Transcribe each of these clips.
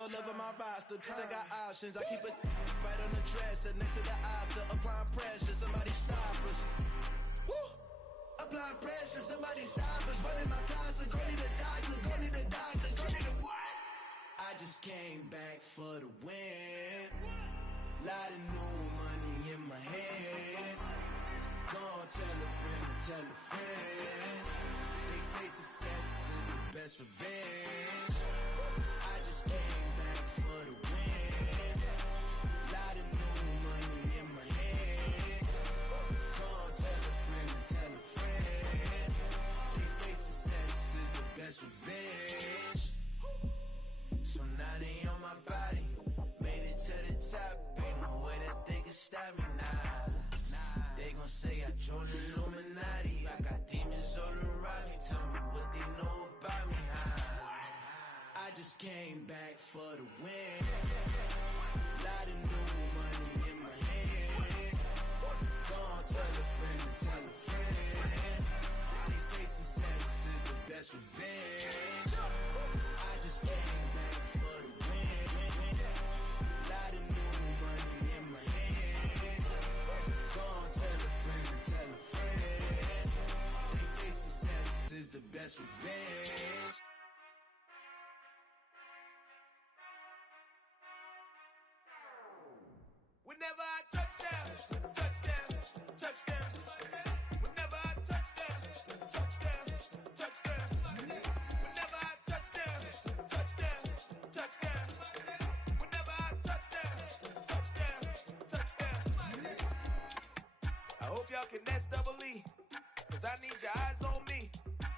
All over my roster, they got options. I keep it right on the dresser, next to the Oscar. Applying pressure, somebody stop us. Woo! Applying pressure, somebody stop us. Running my closet, go need a doctor, go need a doctor, go need a what? I just came back for the win. Lot of new money in my hand. Go on, tell a friend and tell a friend. They say success is the best revenge. I just came back for the win. Lot of new money in my hand. Go on, tell a friend and tell a friend. They say success is the best revenge. So now they on my body. Made it to the top. Ain't no way that they can stop me now. They gon' say I joined the Illuminati. I got demons all around me. Tell me what they know about me, huh? I just came back for the win. Lot of new money in my hand. Go on, tell a friend and tell a friend. They say success is the best revenge. I just came back for the win. Lot of new money in my hand. Go on, tell a friend and tell a friend. They say success is the best revenge. Whenever I touchdown, touchdown, touchdown. Whenever I touchdown, touchdown, touchdown. Whenever I touchdown, touchdown, touchdown. Whenever I touchdown, touchdown, touchdown. I hope y'all can S-double-E, cause I need your eyes on me.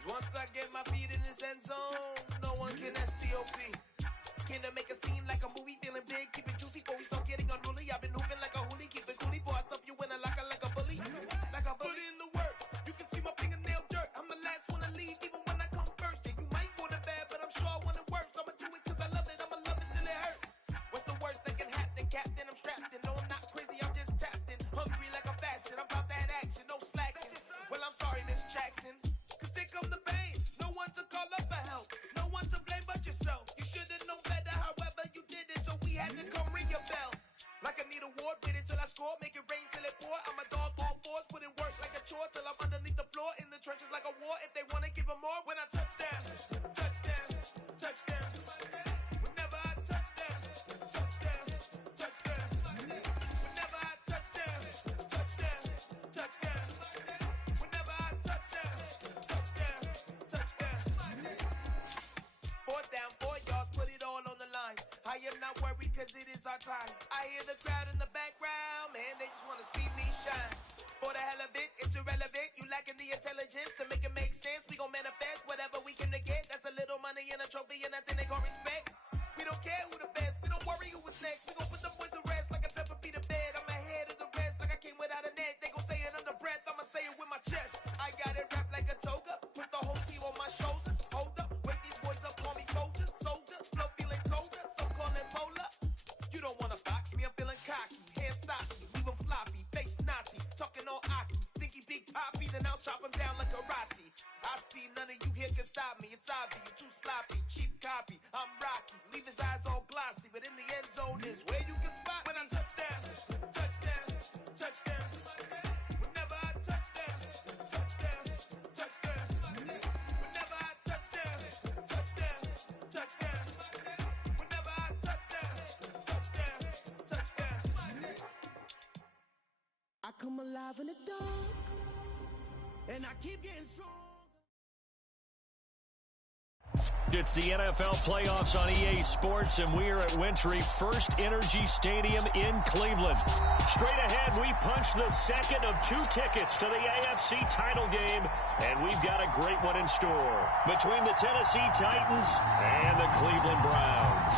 Once I get my feet in this end zone, no one can S-T-O-P. Can I make a scene like a movie, feeling big, keep it juicy before we start getting unruly. I've been hooping like a hoolie, keep it coolie before I stuff you in a locker like a bully. Like a bully. Put in the work, you can see my fingernail dirt. I'm the last one to leave, even when I come first. Yeah, you might want it bad, but I'm sure I want it worse. I'ma do it cause I love it, I'ma love it till it hurts. What's the worst that can happen, Captain? I'm strapped in, no I'm not crazy, I'm just tapped in. Hungry like a fashion, I'm about that action, no slacking. Well, I'm sorry, Miss Jackson, cause here come the pain. No one to call up for help, no one to blame but yourself. You should've known better, however you did it, so we had to come ring your bell. Like I need a ward, wait until I score, make it rain till it pour. I'm a dog on fours, put in work like a chore till I'm underneath the floor, in the trenches like a war. If they wanna give them more, when I touchdown, touchdown, touchdown. Whenever I touchdown, touchdown, touchdown. Whenever I touchdown, touchdown, touchdown. Whenever I touchdown, touchdown, touchdown. Fourth down, 4 yards, put it all on the line. I am not worried cause it is our time. I hear the crowd in the background, man, they just wanna see me shine. For the hell of it, it's irrelevant. You lacking the intelligence to make it make sense. We gon' manifest whatever we can to get. That's a little money and a trophy and nothing they gon' respect. We don't care who the best, we don't worry who was next. We gon' put them boys to rest like a 10 feet of bed. I'm ahead of the rest like I came without a net. They gon' say it under breath, I'ma say it with my chest. I got it wrapped like a toga, put the whole team on my shoulders. Hold up, wake these boys up, call me soldiers, soldiers. Flow feeling colder, so call it polar. You don't wanna box me, I'm feeling cocky. Hair stocky, leave him floppy, face naughty. Talking all aki, think he big poppy, then I'll chop him down like karate. I see none of you here can stop me. It's obvious, you too sloppy, cheap copy. I'm Rocky, leave his eyes all glossy, but in the end zone is where you can spot when I touchdown, touchdown, touchdown. Whenever I touchdown, touchdown, touchdown. Whenever I touchdown, touchdown, touchdown. Whenever I touchdown, touchdown, touchdown. I come alive in the dark, and I keep getting strong. It's the NFL playoffs on EA Sports, and we are at Wintry First Energy Stadium in Cleveland. Straight ahead, we punch the second of 2 tickets to the AFC title game, and we've got a great one in store between the Tennessee Titans and the Cleveland Browns.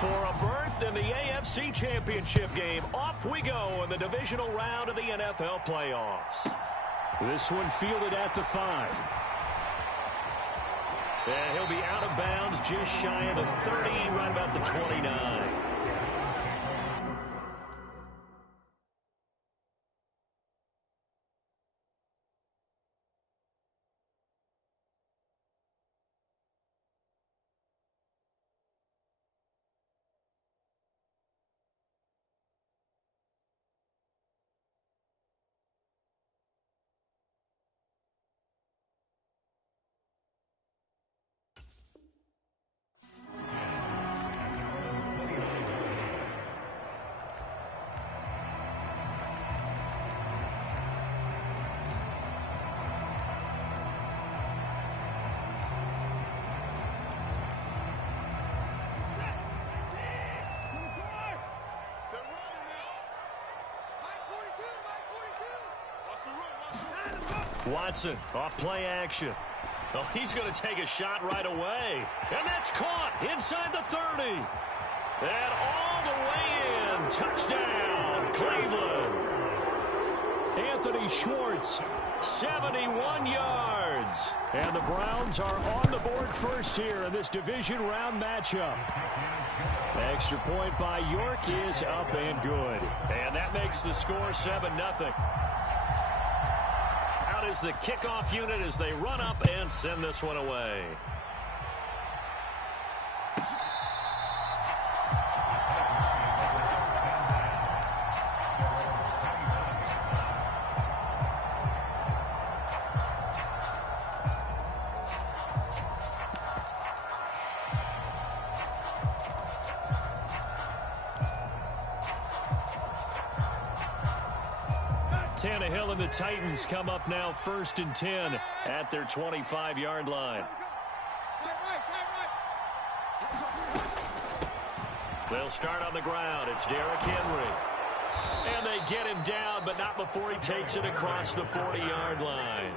For a berth in the AFC Championship game, off we go in the divisional round of the NFL playoffs. This one fielded at the 5. And he'll be out of bounds just shy of the 30, right about the 29. Watson off play action. Oh, he's going to take a shot right away. And that's caught inside the 30. And all the way in. Touchdown, Cleveland. Anthony Schwartz, 71 yards. And the Browns are on the board first here in this division round matchup. Extra point by York is up and good. And that makes the score 7-0. Out is the kickoff unit as they run up and send this one away. Tannehill and the Titans come up now 1st and 10 at their 25-yard line. They'll start on the ground. It's Derrick Henry. And they get him down, but not before he takes it across the 40-yard line.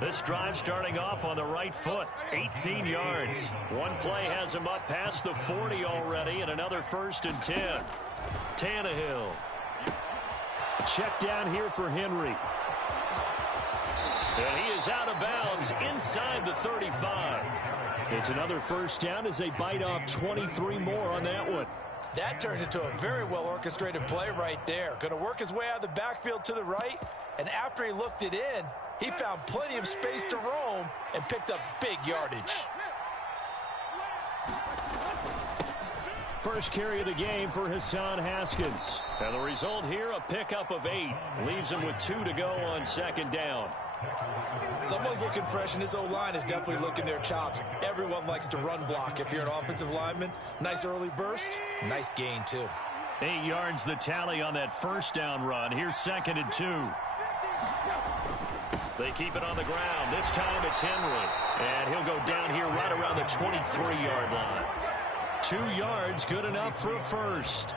This drive starting off on the right foot, 18 yards. One play has him up past the 40 already, and another 1st and 10. Tannehill. Check down here for Henry. And he is out of bounds inside the 35. It's another 1st down as they bite off 23 more on that one. That turned into a very well-orchestrated play right there. Going to work his way out of the backfield to the right, and after he looked it in, he found plenty of space to roam and picked up big yardage. First carry of the game for Hassan Haskins. And the result here, a pickup of 8. Leaves him with 2 to go on 2nd down. Someone's looking fresh, and his O-line is definitely looking their chops. Everyone likes to run block. If you're an offensive lineman, nice early burst, nice gain, too. 8 yards the tally on that 1st down run. Here's 2nd and 2. They keep it on the ground. This time it's Henry. And he'll go down here right around the 23-yard line. 2 yards, good enough for a 1st.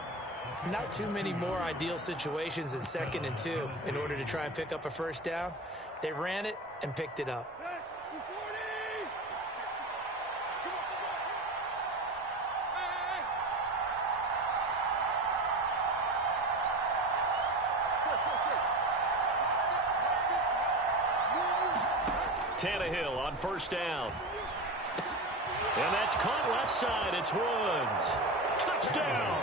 Not too many more ideal situations in 2nd and 2 in order to try and pick up a 1st down. They ran it and picked it up. Tannehill on 1st down. And that's caught left side. It's Woods. Touchdown.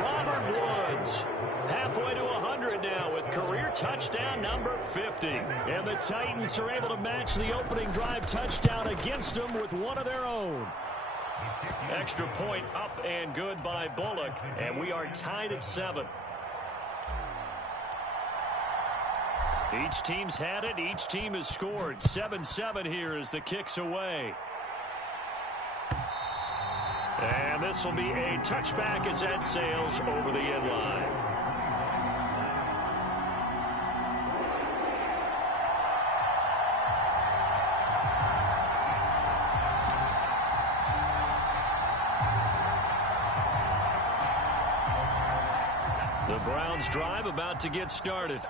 Robert Woods. Halfway to 100 now with career touchdown number 50. And the Titans are able to match the opening drive touchdown against them with one of their own. Extra point up and good by Bullock. And we are tied at 7. Each team's had it. Each team has scored. 7-7 here as the kick's away. And this will be a touchback as that sails over the end line. The Browns drive about to get started.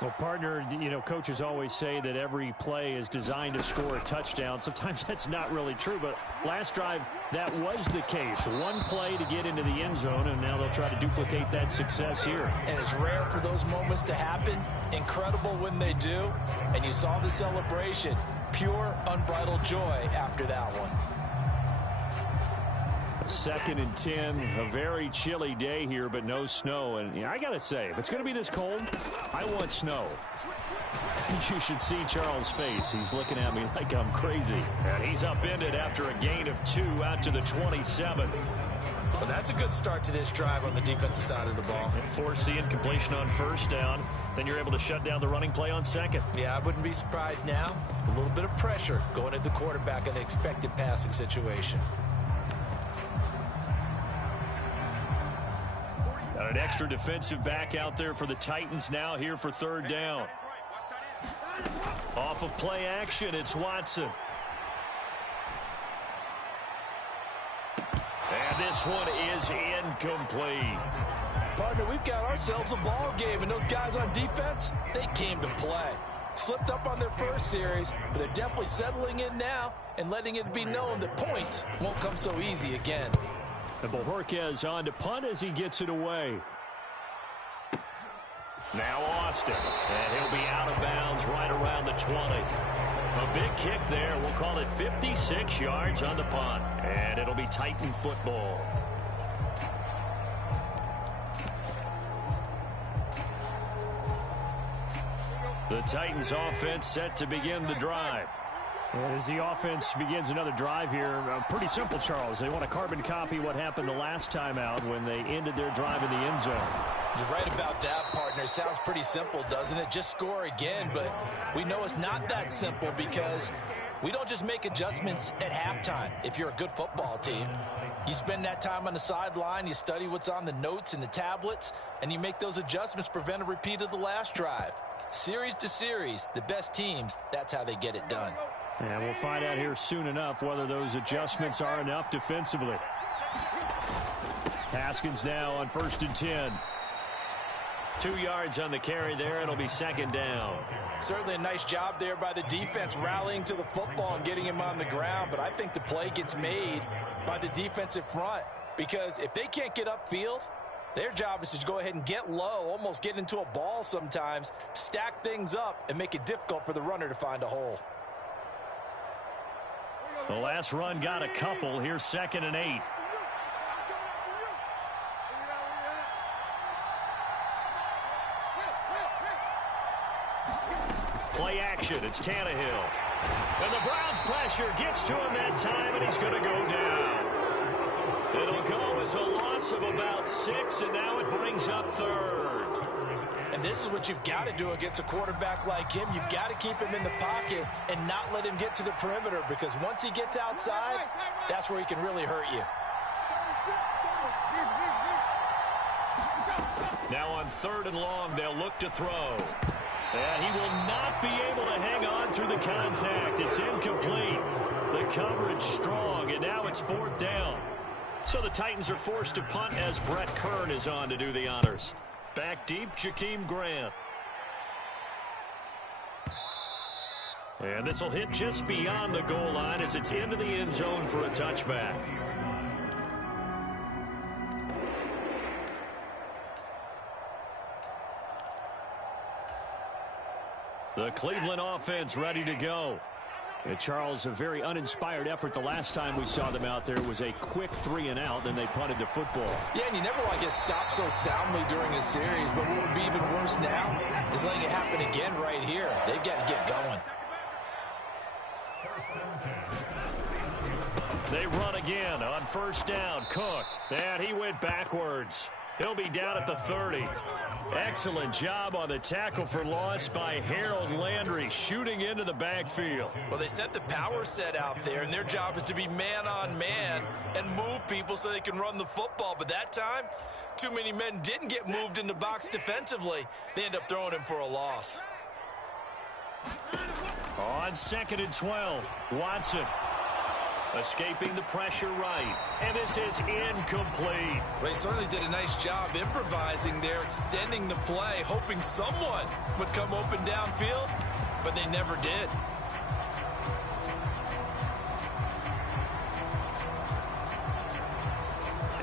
Well, partner, coaches always say that every play is designed to score a touchdown. Sometimes that's not really true, but last drive, that was the case. One play to get into the end zone, and now they'll try to duplicate that success here. And it's rare for those moments to happen. Incredible when they do. And you saw the celebration. Pure, unbridled joy after that one. 2nd and 10, a very chilly day here, but no snow. And I got to say, if it's going to be this cold, I want snow. You should see Charles' face. He's looking at me like I'm crazy. And he's upended after a gain of 2 out to the 27. Well, that's a good start to this drive on the defensive side of the ball. Force the incompletion on 1st down. Then you're able to shut down the running play on 2nd. Yeah, I wouldn't be surprised now. A little bit of pressure going at the quarterback in an expected passing situation. Got an extra defensive back out there for the Titans now here for 3rd down. Off of play action, it's Watson. And this one is incomplete. Partner, we've got ourselves a ball game, and those guys on defense, they came to play. Slipped up on their first series, but they're definitely settling in now and letting it be known that points won't come so easy again. And Bojorquez on to punt as he gets it away. Now Austin, and he'll be out of bounds right around the 20. A big kick there. We'll call it 56 yards on the punt, and it'll be Titan football. The Titans offense set to begin the drive. And as the offense begins another drive here, pretty simple, Charles. They want to carbon copy what happened the last time out when they ended their drive in the end zone. You're right about that, partner. Sounds pretty simple, doesn't it? Just score again, but we know it's not that simple because we don't just make adjustments at halftime if you're a good football team. You spend that time on the sideline, you study what's on the notes and the tablets, and you make those adjustments to prevent a repeat of the last drive. Series to series, the best teams, that's how they get it done. And we'll find out here soon enough whether those adjustments are enough defensively. Haskins now on 1st and 10. 2 yards on the carry there. It'll be 2nd down. Certainly a nice job there by the defense rallying to the football and getting him on the ground, but I think the play gets made by the defensive front because if they can't get upfield, their job is to go ahead and get low, almost get into a ball sometimes, stack things up, and make it difficult for the runner to find a hole. The last run got a couple. Here's 2nd and 8. Play action. It's Tannehill. And the Browns pressure gets to him that time, and he's going to go down. It'll go as a loss of about 6, and now it brings up 3rd. And this is what you've got to do against a quarterback like him. You've got to keep him in the pocket and not let him get to the perimeter because once he gets outside, that's where he can really hurt you. Now on 3rd and long, they'll look to throw. And he will not be able to hang on through the contact. It's incomplete. The coverage strong, and now it's 4th down. So the Titans are forced to punt as Brett Kern is on to do the honors. Back deep, Jakeem Grant. And this will hit just beyond the goal line as it's into the end zone for a touchback. The Cleveland offense ready to go. And Charles, a very uninspired effort. The last time we saw them out there was a quick 3-and-out, then they punted the football. Yeah, and you never want to get stopped so soundly during a series, but what would be even worse now is letting it happen again right here. They've got to get going. They run again on 1st down. Cook, and he went backwards. He'll be down at the 30. Excellent job on the tackle for loss by Harold Landry, shooting into the backfield. Well, they sent the power set out there, and their job is to be man-on-man and move people so they can run the football. But that time, too many men didn't get moved in the box defensively. They end up throwing him for a loss. On 2nd and 12, Watson. Escaping the pressure right. And this is incomplete. They certainly did a nice job improvising there, extending the play, hoping someone would come open downfield, but they never did.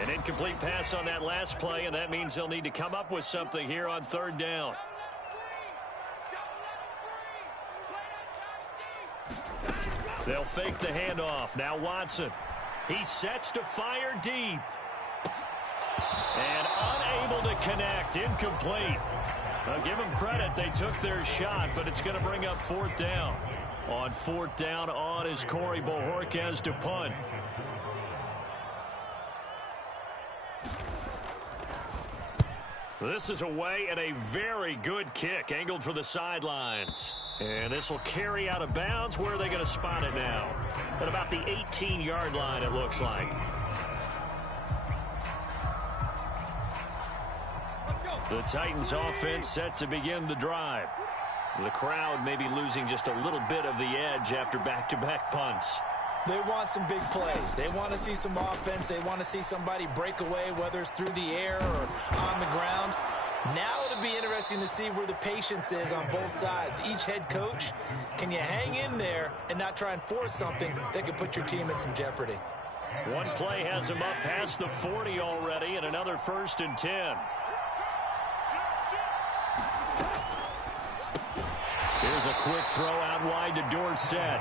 An incomplete pass on that last play, and that means they'll need to come up with something here on 3rd down. They'll fake the handoff. Now Watson. He sets to fire deep. And unable to connect. Incomplete. I'll give them credit. They took their shot, but it's going to bring up 4th down. On 4th down, on is Corey Bojorquez to punt. This is away and a very good kick angled for the sidelines. And this will carry out of bounds. Where are they going to spot it now? At about the 18-yard line, it looks like. The Titans offense set to begin the drive. The crowd may be losing just a little bit of the edge after back-to-back punts. They want some big plays. They want to see some offense. They want to see somebody break away, whether it's through the air or on the ground. Now it'll be interesting to see where the patience is on both sides. Each head coach, can you hang in there and not try and force something that could put your team in some jeopardy? One play has him up past the 40 already, and another 1st and 10. Here's a quick throw out wide to Dorsett.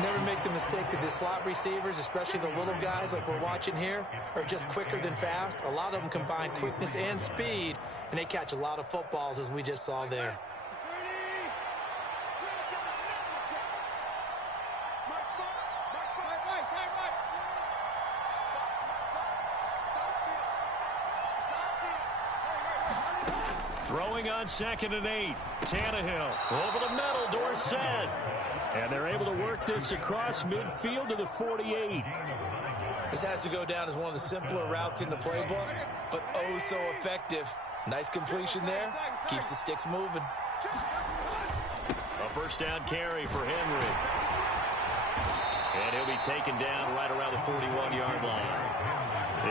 Never make the mistake that the slot receivers, especially the little guys like we're watching here, are just quicker than fast. A lot of them combine quickness and speed, and they catch a lot of footballs, as we just saw there. Throwing on 2nd and 8. Tannehill over the middle, Dorsett. And they're able to work this across midfield to the 48. This has to go down as one of the simpler routes in the playbook, but oh so effective. Nice completion there. Keeps the sticks moving. A 1st down carry for Henry. And he'll be taken down right around the 41-yard line.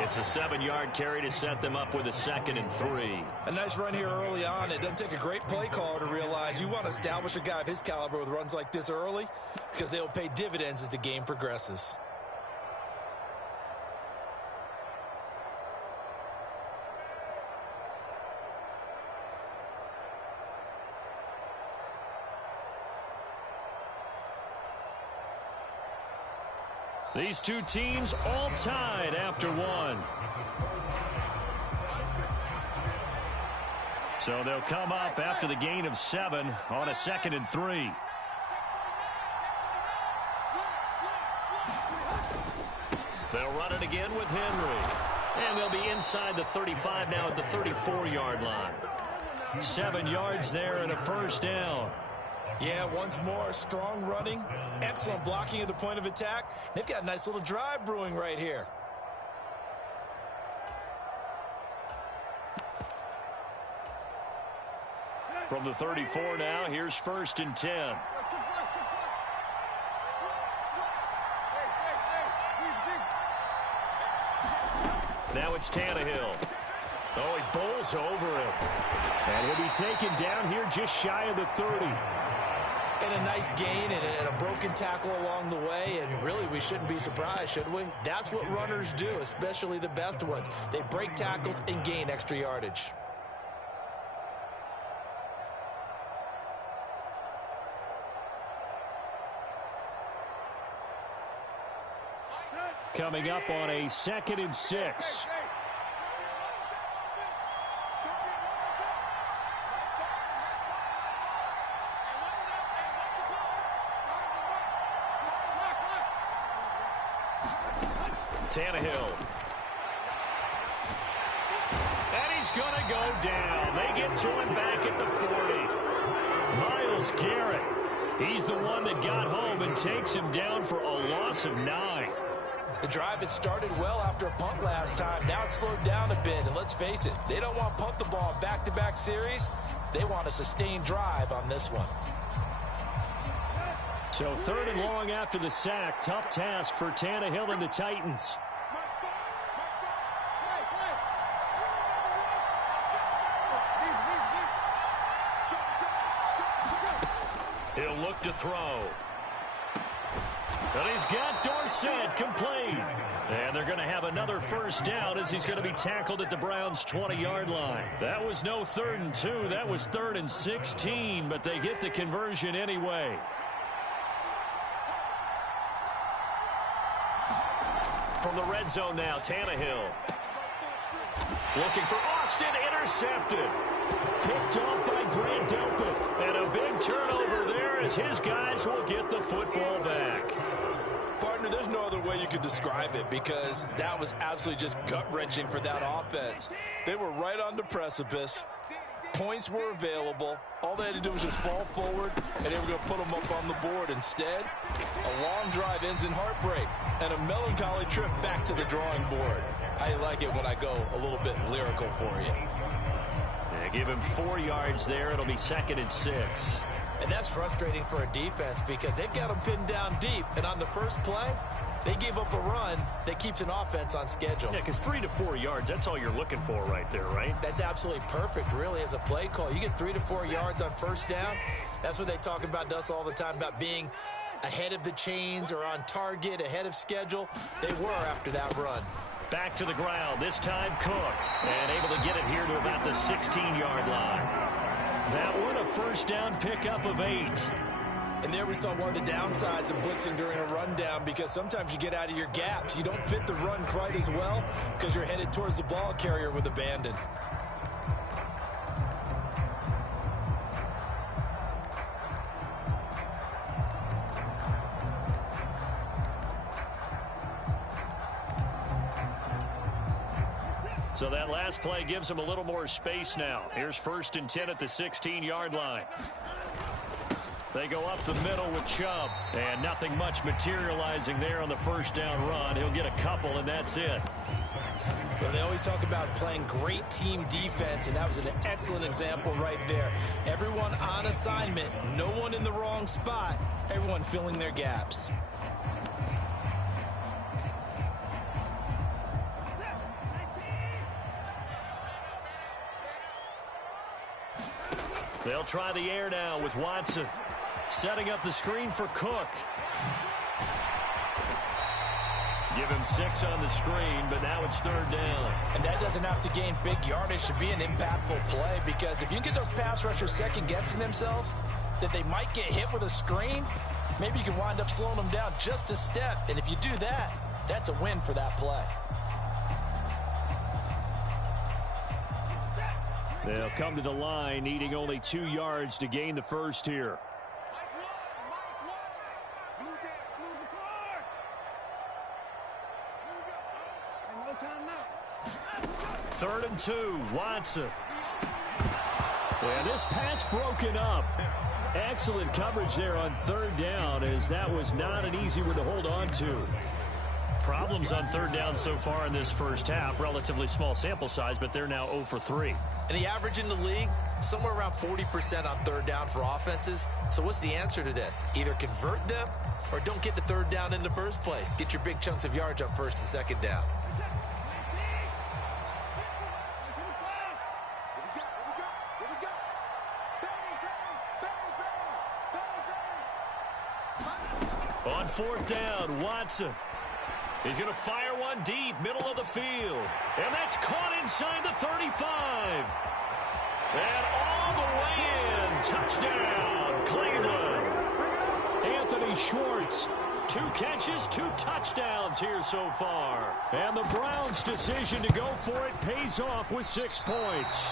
It's a 7-yard carry to set them up with a 2nd and 3. A nice run here early on. It doesn't take a great play caller to realize you want to establish a guy of his caliber with runs like this early, because they'll pay dividends as the game progresses. These two teams all tied after one. So they'll come up after the gain of 7 on a 2nd and 3. They'll run it again with Henry. And they'll be inside the 35 now at the 34-yard line. 7 yards there and a 1st down. Yeah, once more, strong running, excellent blocking at the point of attack. They've got a nice little drive brewing right here. From the 34 now, here's 1st and 10. Now it's Tannehill. Oh, he bowls over him. And he'll be taken down here just shy of the 30. And a nice gain and a broken tackle along the way, and really we shouldn't be surprised, should we? That's what runners do, especially the best ones. They break tackles and gain extra yardage. Coming up on a 2nd and 6. Tannehill. And he's going to go down. They get to him back at the 40. Myles Garrett. He's the one that got home and takes him down for a loss of 9. The drive had started well after a punt last time. Now it's slowed down a bit, and let's face it, they don't want to punt the ball in back-to-back series. They want a sustained drive on this one. So 3rd and long after the sack. Tough task for Tannehill and the Titans. He'll look to throw. And he's got Dorsett complete. And they're going to have another 1st down as he's going to be tackled at the Browns' 20-yard line. That was no 3rd and 2. That was 3rd and 16, but they get the conversion anyway. From the red zone now, Tannehill. Looking for Austin, intercepted. Picked off by Grant Delpit. And a big turnover there as his guys will get the football back. Partner, there's no other way you could describe it, because that was absolutely just gut-wrenching for that offense. They were right on the precipice. Points were available. All they had to do was just fall forward, and they were going to put them up on the board. Instead, a long drive ends in heartbreak and a melancholy trip back to the drawing board. I like it when I go a little bit lyrical for you. Yeah, give him 4 yards there. It'll be 2nd and 6. And that's frustrating for a defense because they've got them pinned down deep. And on the first play, They gave up a run that keeps an offense on schedule. Yeah, because 3 to 4 yards, that's all you're looking for right there, right? That's absolutely perfect, really, as a play call. You get 3 to 4 yards on first down. That's what they talk about to us all the time, about being ahead of the chains or on target, ahead of schedule. They were after that run. Back to the ground, this time Cook. And able to get it here to about the 16-yard line. That one a first down pickup of 8. And there we saw one of the downsides of blitzing during a rundown, because sometimes you get out of your gaps. You don't fit the run quite as well because you're headed towards the ball carrier with abandon. So that last play gives them a little more space now. Here's 1st and 10 at the 16-yard line. They go up the middle with Chubb. And nothing much materializing there on the first down run. He'll get a couple, and that's it. Well, they always talk about playing great team defense, and that was an excellent example right there. Everyone on assignment, no one in the wrong spot, everyone filling their gaps. They'll try the air now with Watson. Setting up the screen for Cook. Give him 6 on the screen, but now it's 3rd down. And that doesn't have to gain big yardage to be an impactful play, because if you can get those pass rushers second-guessing themselves that they might get hit with a screen, maybe you can wind up slowing them down just a step. And if you do that, that's a win for that play. They'll come to the line, needing only 2 yards to gain the first here. 3rd and 2, Watson. And this pass broken up. Excellent coverage there on 3rd down, as that was not an easy one to hold on to. Problems on 3rd down so far in this first half. Relatively small sample size, but they're now 0 for 3. And the average in the league, somewhere around 40% on 3rd down for offenses. So what's the answer to this? Either convert them or don't get the 3rd down in the first place. Get your big chunks of yards on 1st and 2nd down. On 4th down, Watson. He's going to fire one deep, middle of the field. And that's caught inside the 35. And all the way in. Touchdown, Cleveland. Anthony Schwartz. 2 catches, 2 touchdowns here so far. And the Browns' decision to go for it pays off with 6 points.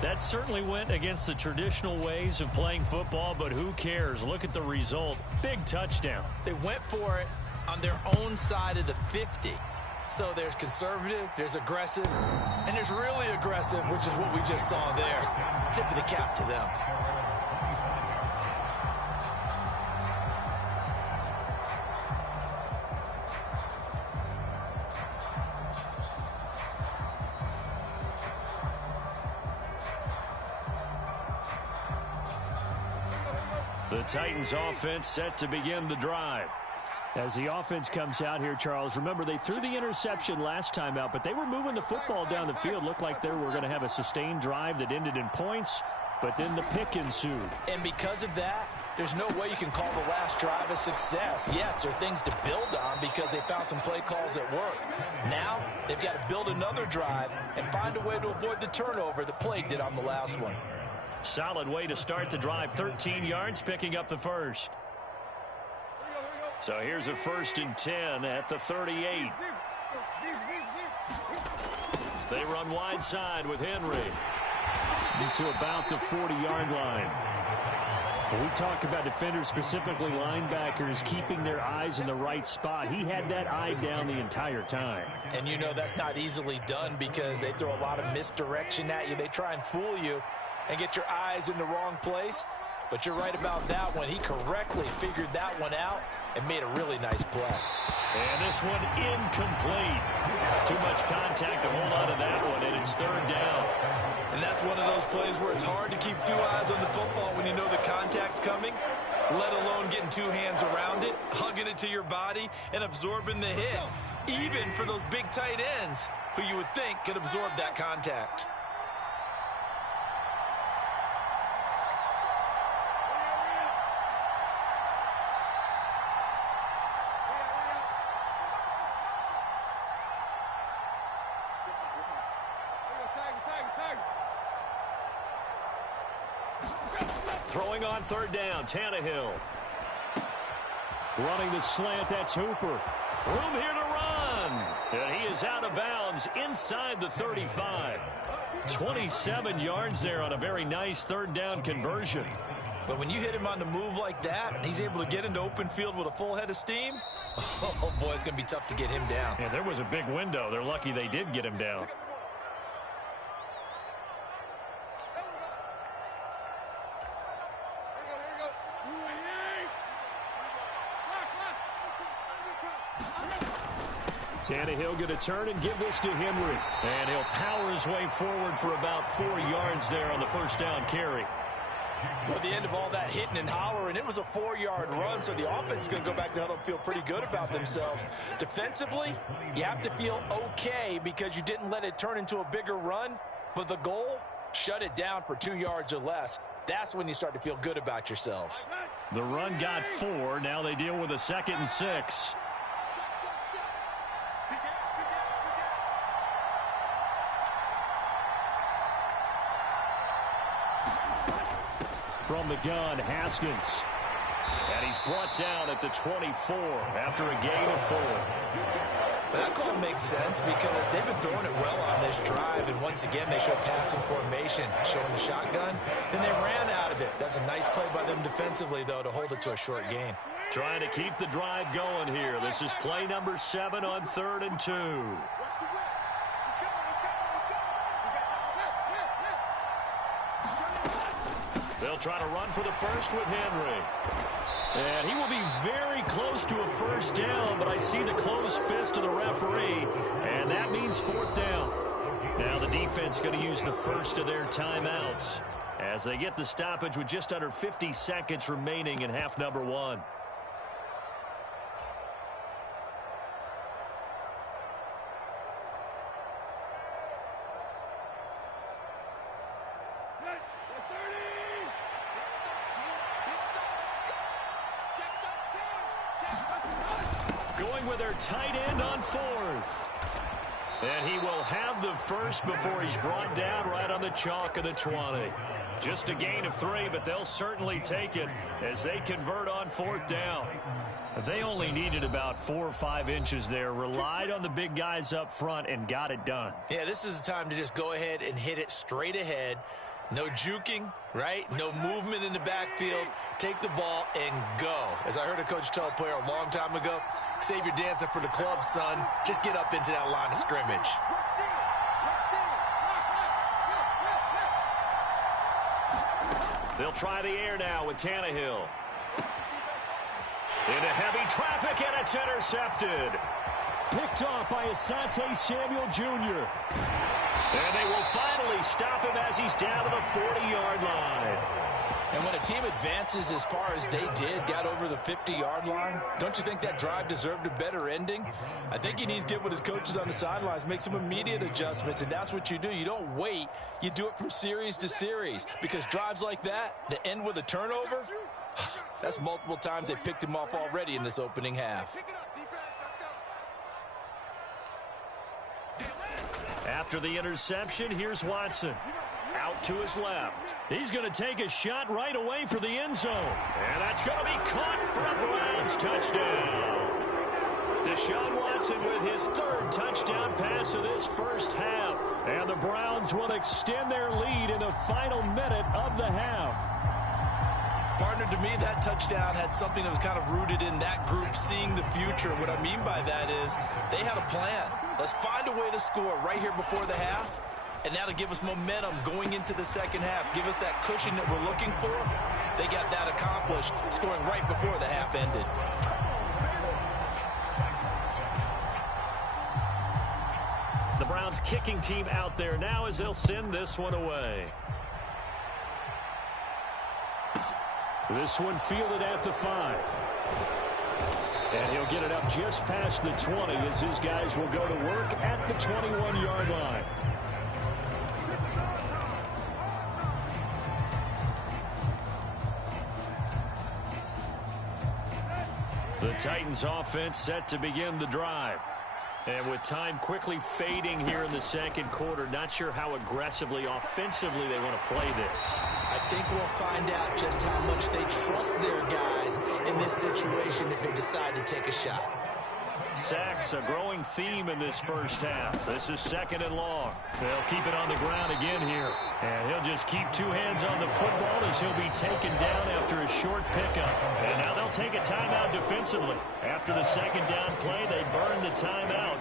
That certainly went against the traditional ways of playing football, but who cares? Look at the result. Big touchdown. They went for it on their own side of the 50. So there's conservative, there's aggressive, and there's really aggressive, which is what we just saw there. Tip of the cap to them. The Titans offense set to begin the drive. As the offense comes out here, Charles, remember they threw the interception last time out, but they were moving the football down the field. Looked like they were going to have a sustained drive that ended in points, but then the pick ensued. And because of that, there's no way you can call the last drive a success. Yes, there are things to build on because they found some play calls that work. Now, they've got to build another drive and find a way to avoid the turnover that plagued it on the last one. Solid way to start the drive. 13 yards, picking up the first. So here's a 1st and 10 at the 38. They run wide side with Henry to about the 40-yard line. When we talk about defenders, specifically linebackers, keeping their eyes in the right spot, he had that eye down the entire time. And you know that's not easily done because they throw a lot of misdirection at you. They try and fool you and get your eyes in the wrong place. But you're right about that one. He correctly figured that one out and made a really nice play. And this one incomplete. Too much contact to hold on to that one, and it's 3rd down. And that's one of those plays where it's hard to keep 2 eyes on the football when you know the contact's coming. let alone getting two hands around it, hugging it to your body, and absorbing the hit, even for those big tight ends who you would think could absorb that contact. Throwing on third down, Tannehill. Running the slant, that's Hooper. Room here to run. And he is out of bounds inside the 35. 27 yards there on a very nice third down conversion. But when you hit him on the move like that, and he's able to get into open field with a full head of steam, oh boy, it's going to be tough to get him down. Yeah, there was a big window. They're lucky they did get him down. Tannehill going to turn and give this to Henry. And he'll power his way forward for about 4 yards there on the first down carry. At the end of all that hitting and hollering, it was a 4-yard run, so the offense is going to go back to huddle and feel pretty good about themselves. Defensively, you have to feel okay because you didn't let it turn into a bigger run, but the goal, shut it down for 2 yards or less. That's when you start to feel good about yourselves. The run got 4. Now they deal with a 2nd and 6. From the gun, Haskins. And he's brought down at the 24 after a gain of 4. That call makes sense because they've been throwing it well on this drive, and once again they show passing formation, showing the shotgun. Then they ran out of it. That's a nice play by them defensively, though, to hold it to a short gain. Trying to keep the drive going here. This is play number 7 on 3rd and 2. They'll try to run for the first with Henry. And he will be very close to a first down, but I see the closed fist of the referee, and that means 4th down. Now the defense going to use the first of their timeouts as they get the stoppage with just under 50 seconds remaining in half number 1. Going with their tight end on 4th. And he will have the first before he's brought down right on the chalk of the 20. Just a gain of 3, but they'll certainly take it as they convert on 4th down. They only needed about 4 or 5 inches there, relied on the big guys up front, and got it done. Yeah, this is the time to just go ahead and hit it straight ahead. No juking, right? No movement in the backfield. Take the ball and go. As I heard a coach tell a player a long time ago, save your dancing for the club, son. Just get up into that line of scrimmage. They'll try the air now with Tannehill. Into heavy traffic, and it's intercepted. Picked off by Asante Samuel Jr. And they will finally stop him as he's down to the 40-yard line. And when a team advances as far as they did, got over the 50-yard line, don't you think that drive deserved a better ending? I think he needs to get with his coaches on the sidelines, make some immediate adjustments, and that's what you do. You don't wait. You do it from series to series, because drives like that end with a turnover, that's multiple times they picked him off already in this opening half. After the interception, here's Watson. Out to his left. He's going to take a shot right away for the end zone. And that's going to be caught for a Browns touchdown. Deshaun Watson with his 3rd touchdown pass of this first half. And the Browns will extend their lead in the final minute of the half. Partner, to me, that touchdown had something that was kind of rooted in that group seeing the future. What I mean by that is they had a plan. Let's find a way to score right here before the half. And now to give us momentum going into the second half, give us that cushion that we're looking for. They got that accomplished, scoring right before the half ended. The Browns kicking team out there now as they'll send this one away. This one fielded at the 5. And he'll get it up just past the 20 as his guys will go to work at the 21-yard line. The Titans offense set to begin the drive. And with time quickly fading here in the second quarter, not sure how aggressively, offensively they want to play this. I think we'll find out just how much they trust their guys in this situation if they decide to take a shot. Sacks, a growing theme in this first half. This is 2nd and long. They'll keep it on the ground again here. And he'll just keep 2 hands on the football as he'll be taken down after a short pickup. And now they'll take a timeout defensively. After the 2nd down play, they burn the timeout,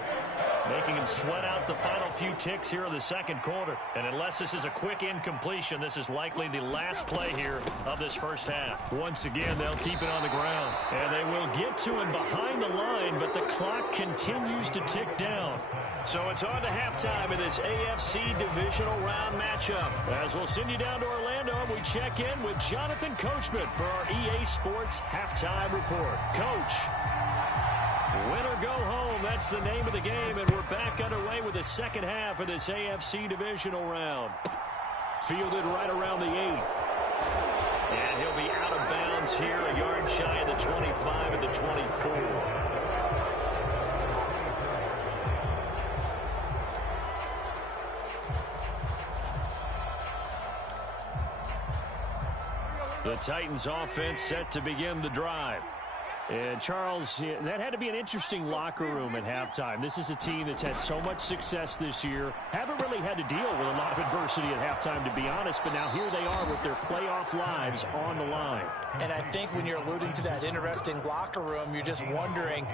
making him sweat out the final few ticks here in the second quarter. And unless this is a quick incompletion, this is likely the last play here of this first half. Once again, they'll keep it on the ground. And they will get to him behind the line, but the clock continues to tick down. So it's on to halftime in this AFC Divisional Round matchup. As we'll send you down to Orlando, we check in with Jonathan Coachman for our EA Sports Halftime Report. Coach, win or go home, that's the name of the game, and we're back underway with the second half of this AFC Divisional Round. Fielded right around the 8. And he'll be out of bounds here, a yard shy of the 25 at the 24. The Titans offense set to begin the drive. And, Charles, that had to be an interesting locker room at halftime. This is a team that's had so much success this year. Haven't really had to deal with a lot of adversity at halftime, to be honest. But now here they are with their playoff lives on the line. And I think when you're alluding to that interesting locker room, you're just wondering,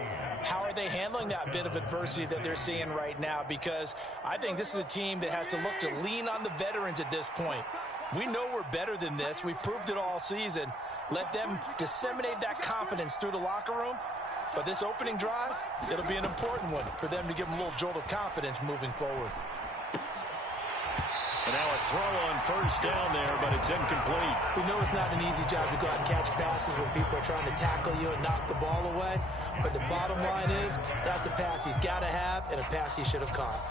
how are they handling that bit of adversity that they're seeing right now? Because I think this is a team that has to look to lean on the veterans at this point. We know we're better than this. We've proved it all season. Let them disseminate that confidence through the locker room. But this opening drive, it'll be an important one for them to give them a little jolt of confidence moving forward. And now a throw on first down there, but it's incomplete. We know it's not an easy job to go out and catch passes when people are trying to tackle you and knock the ball away. But the bottom line is, that's a pass he's got to have and a pass he should have caught.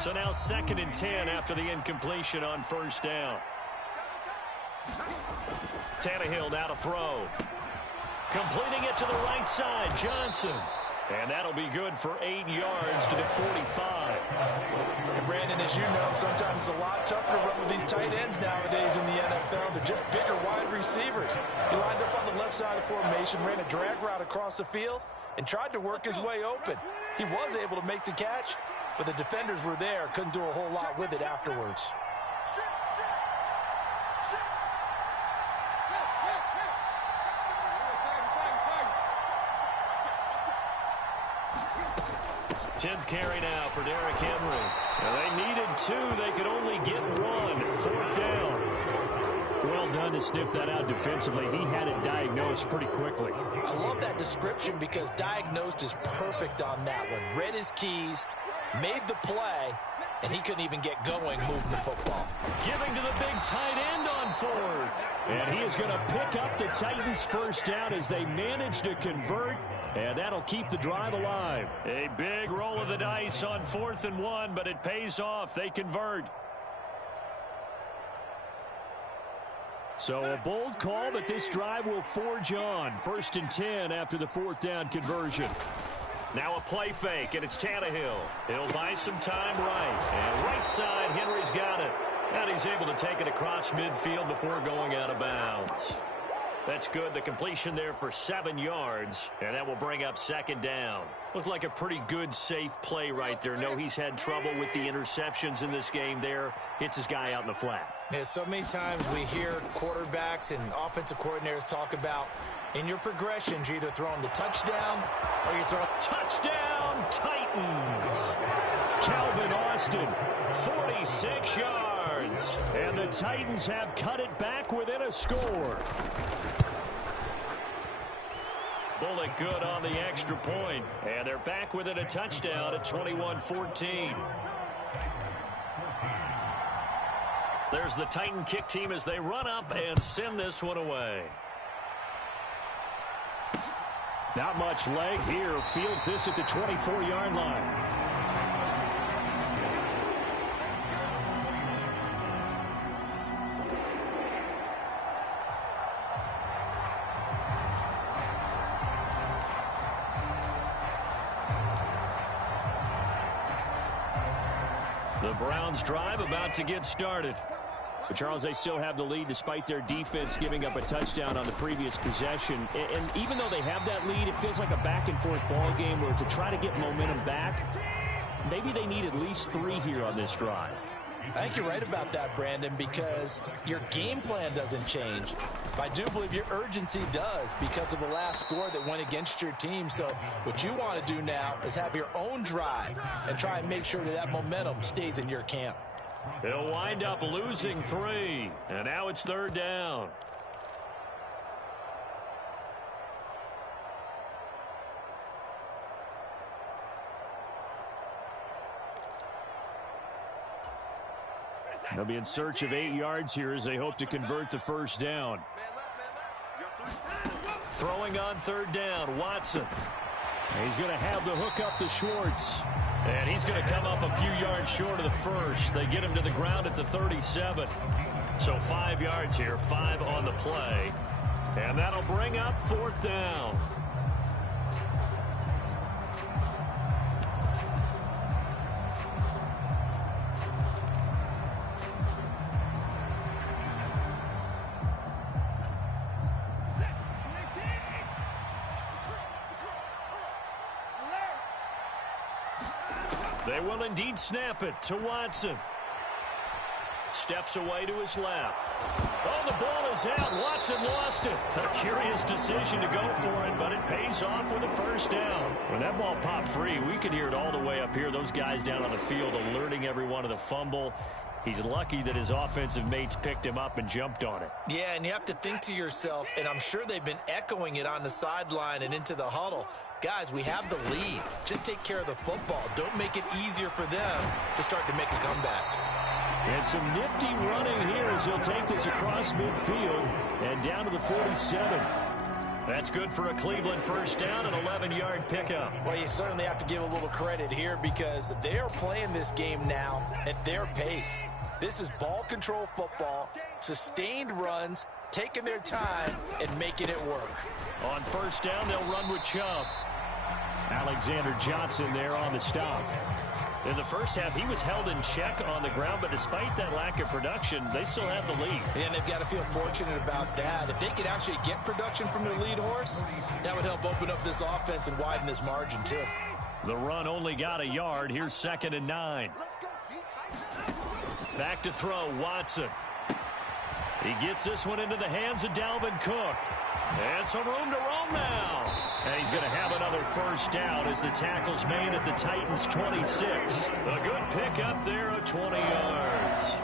So now 2nd and 10 after the incompletion on first down. Tannehill now to throw. Completing it to the right side, Johnson. And that'll be good for 8 yards to the 45. And Brandon, as you know, sometimes it's a lot tougher to run with these tight ends nowadays in the NFL. They're just bigger wide receivers. He lined up on the left side of the formation, ran a drag route across the field, and tried to work his way open. He was able to make the catch, but the defenders were there, couldn't do a whole lot with it afterwards. Tenth carry now for Derrick Henry. Now they needed 2. They could only get 1. 4th down. Well done to sniff that out defensively. He had it diagnosed pretty quickly. I love that description because diagnosed is perfect on that one. Read his keys, made the play, and he couldn't even get going moving the football. Giving to the big tight end on 4th. And he is going to pick up the Titans' first down as they manage to convert. And that'll keep the drive alive. A big roll of the dice on 4th and 1, but it pays off. They convert. So a bold call that this drive will forge on. 1st and 10 after the 4th down conversion. Now a play fake, and it's Tannehill. He'll buy some time right. And right side, Henry's got it. And he's able to take it across midfield before going out of bounds. That's good. The completion there for 7 yards, and that will bring up 2nd down. Looked like a pretty good, safe play right there. No, he's had trouble with the interceptions in this game there. Hits his guy out in the flat. Yeah, so many times we hear quarterbacks and offensive coordinators talk about in your progressions, you're either throwing the touchdown or you're throwing touchdown Titans. Calvin Austin, 46 yards. And the Titans have cut it back within a score. Bullock good on the extra point. And they're back within a touchdown at 21-14. There's the Titan kick team as they run up and send this one away. Not much leg here. Fields this at the 24-yard line. The Browns drive about to get started. But Charles, they still have the lead despite their defense giving up a touchdown on the previous possession. And even though they have that lead, it feels like a back-and-forth ball game where to try to get momentum back, maybe they need at least 3 here on this drive. I think you're right about that, Brandon, because your game plan doesn't change. But I do believe your urgency does because of the last score that went against your team. So what you want to do now is have your own drive and try and make sure that that momentum stays in your camp. They'll wind up losing 3. And now it's 3rd down. They'll be in search of 8 yards here as they hope to convert the first down. Throwing on 3rd down, Watson. He's going to have the hook up to Schwartz. And he's going to come up a few yards short of the first. They get him to the ground at the 37. So 5 yards here, 5 on the play. And that'll bring up 4th down. They will indeed snap it to Watson. Steps away to his left. Oh, the ball is out. Watson lost it. A curious decision to go for it, but it pays off with a first down. When that ball popped free, we could hear it all the way up here. Those guys down on the field alerting everyone of the fumble. He's lucky that his offensive mates picked him up and jumped on it. Yeah, and you have to think to yourself, and I'm sure they've been echoing it on the sideline and into the huddle. Guys, we have the lead. Just take care of the football. Don't make it easier for them to start to make a comeback. And some nifty running here as he'll take this across midfield and down to the 47. That's good for a Cleveland first down, an 11-yard pickup. Well, you certainly have to give a little credit here because they are playing this game now at their pace. This is ball control football, sustained runs, taking their time and making it work. On first down, they'll run with Chubb. Alexander Johnson there on the stop. In the first half, he was held in check on the ground, but despite that lack of production, they still have the lead. And they've got to feel fortunate about that. If they could actually get production from their lead horse, that would help open up this offense and widen this margin too. The run only got a yard. Here's 2nd and 9. Back to throw, Watson. He gets this one into the hands of Dalvin Cook. And some room to roam now. And he's going to have another first down as the tackle's made at the Titans' 26. A good pickup there of 20 yards.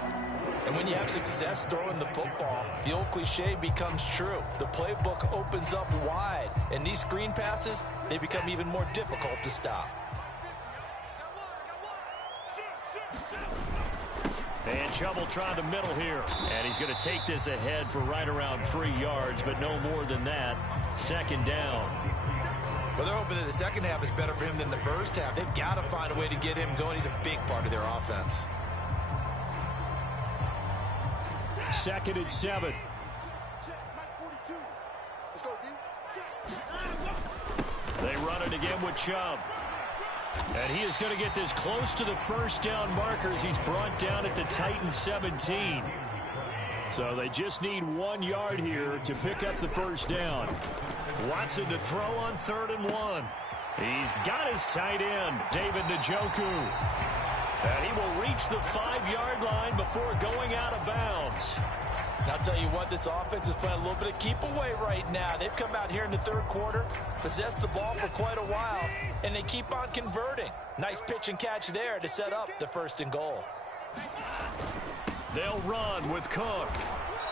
And when you have success throwing the football, the old cliche becomes true. The playbook opens up wide. And these screen passes, they become even more difficult to stop. And Chubb will try the middle here. And he's going to take this ahead for right around 3 yards, but no more than that. 2nd down. Well, they're hoping that the second half is better for him than the first half. They've got to find a way to get him going. He's a big part of their offense. 2nd and 7. They run it again with Chubb. And he is going to get this close to the first down markers. He's brought down at the Titans 17. So they just need 1 yard here to pick up the first down. Watson to throw on 3rd and 1. He's got his tight end, David Njoku. And he will reach the 5-yard line before going out of bounds. And I'll tell you what, this offense is playing a little bit of keep away right now. They've come out here in the third quarter, possessed the ball for quite a while, and they keep on converting. Nice pitch and catch there to set up the 1st and goal. They'll run with Cook.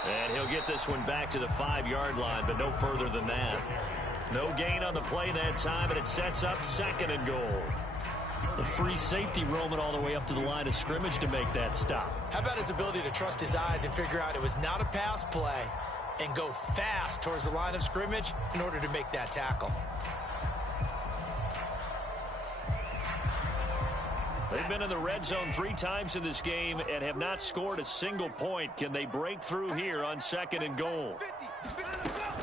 And he'll get this one back to the 5-yard line, but no further than that. No gain on the play that time, and it sets up 2nd and goal. The free safety roaming all the way up to the line of scrimmage to make that stop. How about his ability to trust his eyes and figure out it was not a pass play and go fast towards the line of scrimmage in order to make that tackle. They've been in the red zone 3 times in this game and have not scored a single point. Can they break through here on 2nd and goal?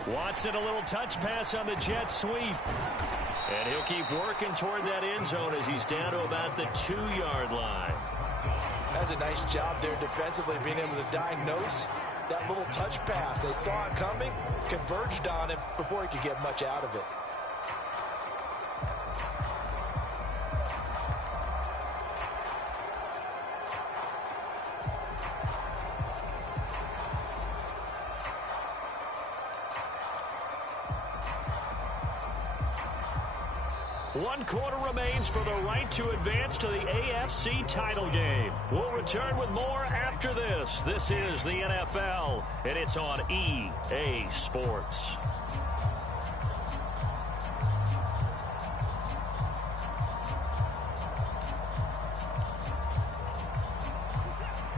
Watson, a little touch pass on the jet sweep. And he'll keep working toward that end zone as he's down to about the 2-yard line. That's a nice job there defensively, being able to diagnose that little touch pass. They saw it coming, converged on him before he could get much out of it. One quarter remains for the right to advance to the AFC title game. We'll return with more after this. This is the NFL, and it's on EA Sports.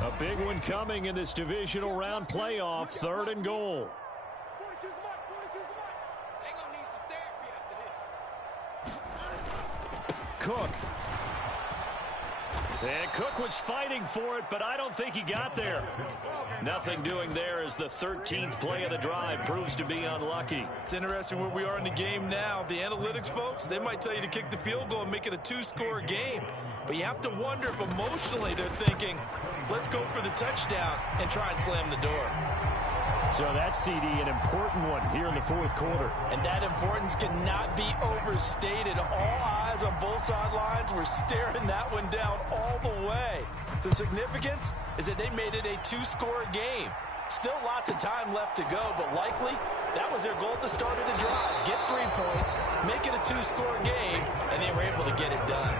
A big one coming in this divisional round playoff, 3rd and goal. Cook. And Cook was fighting for it, but I don't think he got there. Nothing doing there as the 13th play of the drive proves to be unlucky. It's interesting where we are in the game now. The analytics folks, they might tell you to kick the field goal and make it a 2-score game. But you have to wonder if emotionally they're thinking, let's go for the touchdown and try and slam the door. So that CD, an important one here in the 4th quarter. And that importance cannot be overstated. All eyes on both sidelines were staring that one down all the way. The significance is that they made it a 2-score game. Still lots of time left to go, but likely that was their goal at the start of the drive. Get 3 points, make it a 2-score game, and they were able to get it done.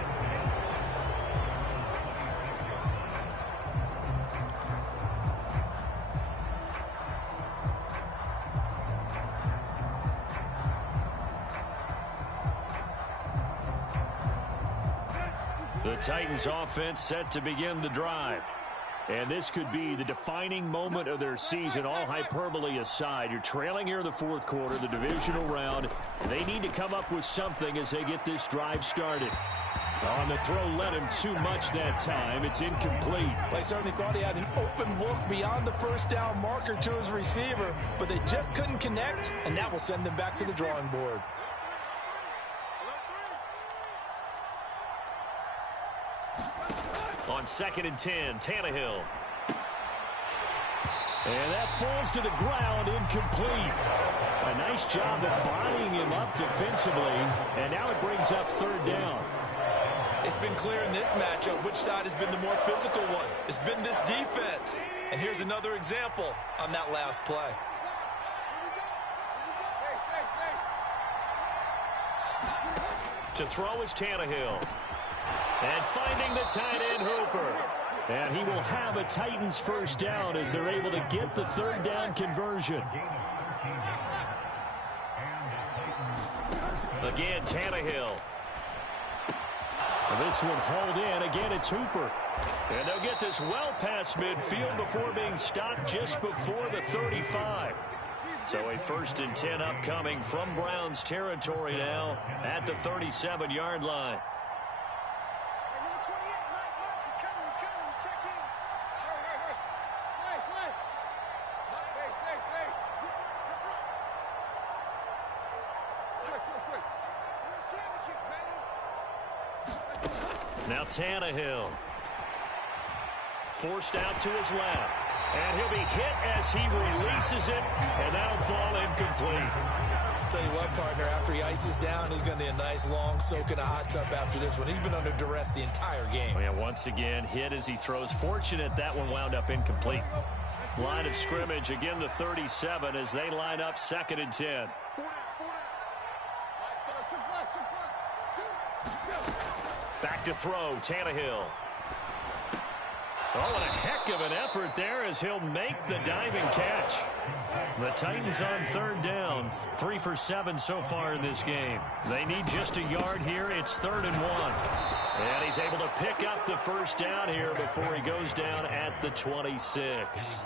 The Titans offense set to begin the drive. And this could be the defining moment of their season, all hyperbole aside. You're trailing here in the 4th quarter, the divisional round. They need to come up with something as they get this drive started. On the throw, led him too much that time. It's incomplete. They certainly thought he had an open look beyond the first down marker to his receiver, but they just couldn't connect, and that will send them back to the drawing board. On 2nd and 10, Tannehill. And that falls to the ground, incomplete. A nice job of bodying him up defensively, and now it brings up 3rd down. It's been clear in this matchup which side has been the more physical one. It's been this defense. And here's another example on that last play. To throw is Tannehill. And finding the tight end, Hooper. And he will have a Titans 1st down as they're able to get the 3rd down conversion. Again, Tannehill. And this one hauled in. Again, it's Hooper. And they'll get this well past midfield before being stopped just before the 35. So a 1st and 10 upcoming from Browns territory now at the 37-yard line. Now Tannehill. Forced out to his left. And he'll be hit as he releases it, and that'll fall incomplete. Tell you what, partner, after he ices down, he's going to need a nice long soak in a hot tub after this one. He's been under duress the entire game. Oh, yeah, once again, hit as he throws. Fortunate that one wound up incomplete. Line of scrimmage, again the 37 as they line up 2nd and 10. Back to throw, Tannehill. Oh, and a heck of an effort there as he'll make the diving catch. The Titans on third down. 3 for 7 so far in this game. They need just a yard here. It's 3rd and 1. And he's able to pick up the first down here before he goes down at the 26.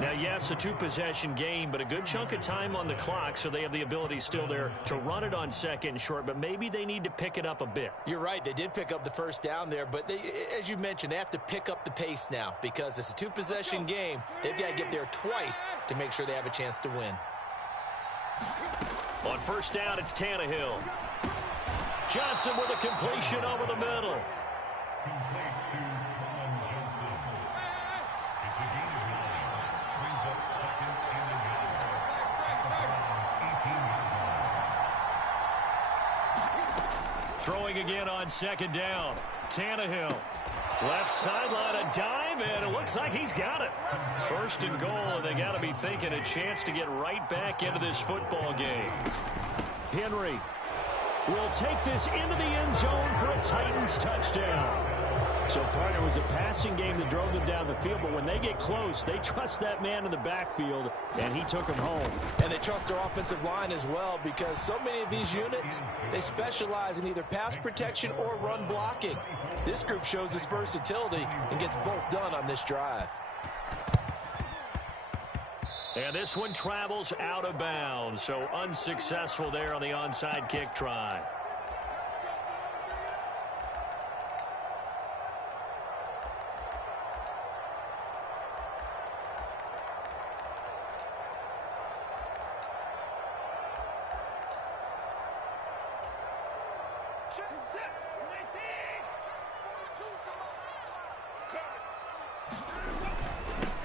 Now, yes, a 2-possession game, but a good chunk of time on the clock, so they have the ability still there to run it on 2nd and short, but maybe they need to pick it up a bit. You're right. They did pick up the first down there, but they, as you mentioned, they have to pick up the pace now because it's a 2-possession game. They've got to get there twice to make sure they have a chance to win. On first down, it's Tannehill. Johnson with a completion over the middle. Throwing again on 2nd down. Tannehill. Left sideline, a dive, and it looks like he's got it. 1st and goal, and they got to be thinking a chance to get right back into this football game. Henry will take this into the end zone for a Titans touchdown. So, partner, it was a passing game that drove them down the field, but when they get close, they trust that man in the backfield, and he took him home. And they trust their offensive line as well because so many of these units, they specialize in either pass protection or run blocking. This group shows its versatility and gets both done on this drive. And this one travels out of bounds, so unsuccessful there on the onside kick try.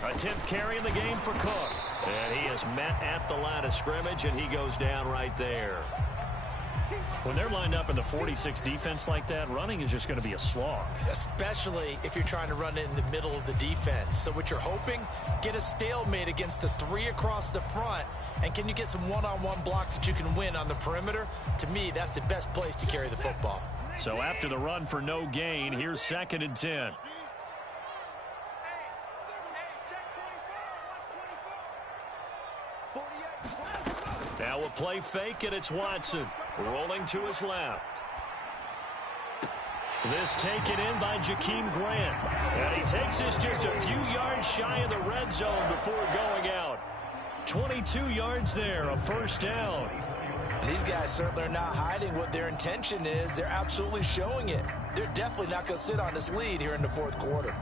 A 10th carry in the game for Cook. And he is met at the line of scrimmage, and he goes down right there. When they're lined up in the 46 defense like that, running is just going to be a slog. Especially if you're trying to run it in the middle of the defense. So what you're hoping, get a stalemate against the 3 across the front. And can you get some one-on-one blocks that you can win on the perimeter? To me, that's the best place to carry the football. So after the run for no gain, here's 2nd and 10. Now a play fake, and it's Watson rolling to his left. This taken in by Jakeem Grant. And he takes this just a few yards shy of the red zone before going out. 22 yards there, a first down. And these guys certainly are not hiding what their intention is. They're absolutely showing it. They're definitely not going to sit on this lead here in the 4th quarter.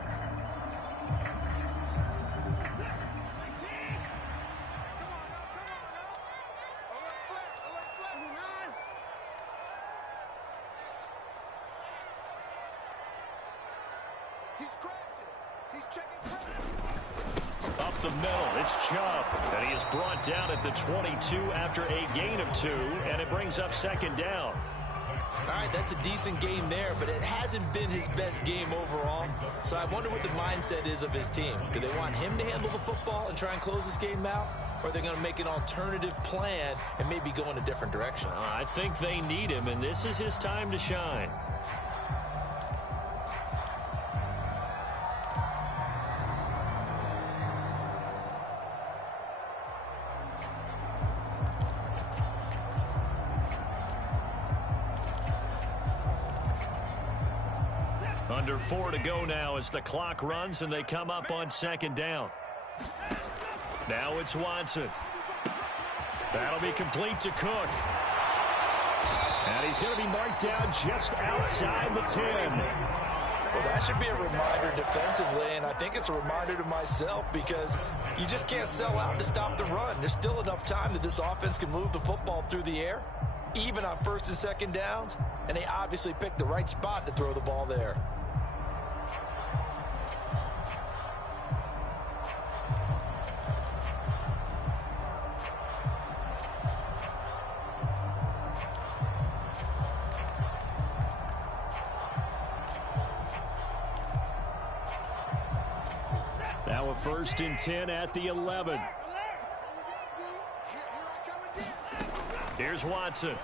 Up the middle, it's Chubb. And he is brought down at the 22 after a gain of 2, and it brings up 2nd down. All right, that's a decent game there, but it hasn't been his best game overall. So I wonder what the mindset is of his team. Do they want him to handle the football and try and close this game out? Or are they going to make an alternative plan and maybe go in a different direction? I think they need him, and this is his time to shine. Under 4 to go now as the clock runs and they come up on 2nd down. Now it's Watson. That'll be complete to Cook. And he's going to be marked down just outside the 10. Well, that should be a reminder defensively, and I think it's a reminder to myself because you just can't sell out to stop the run. There's still enough time that this offense can move the football through the air, even on 1st and 2nd downs, and they obviously picked the right spot to throw the ball there. Now a 1st and 10 at the 11. Here's Watson.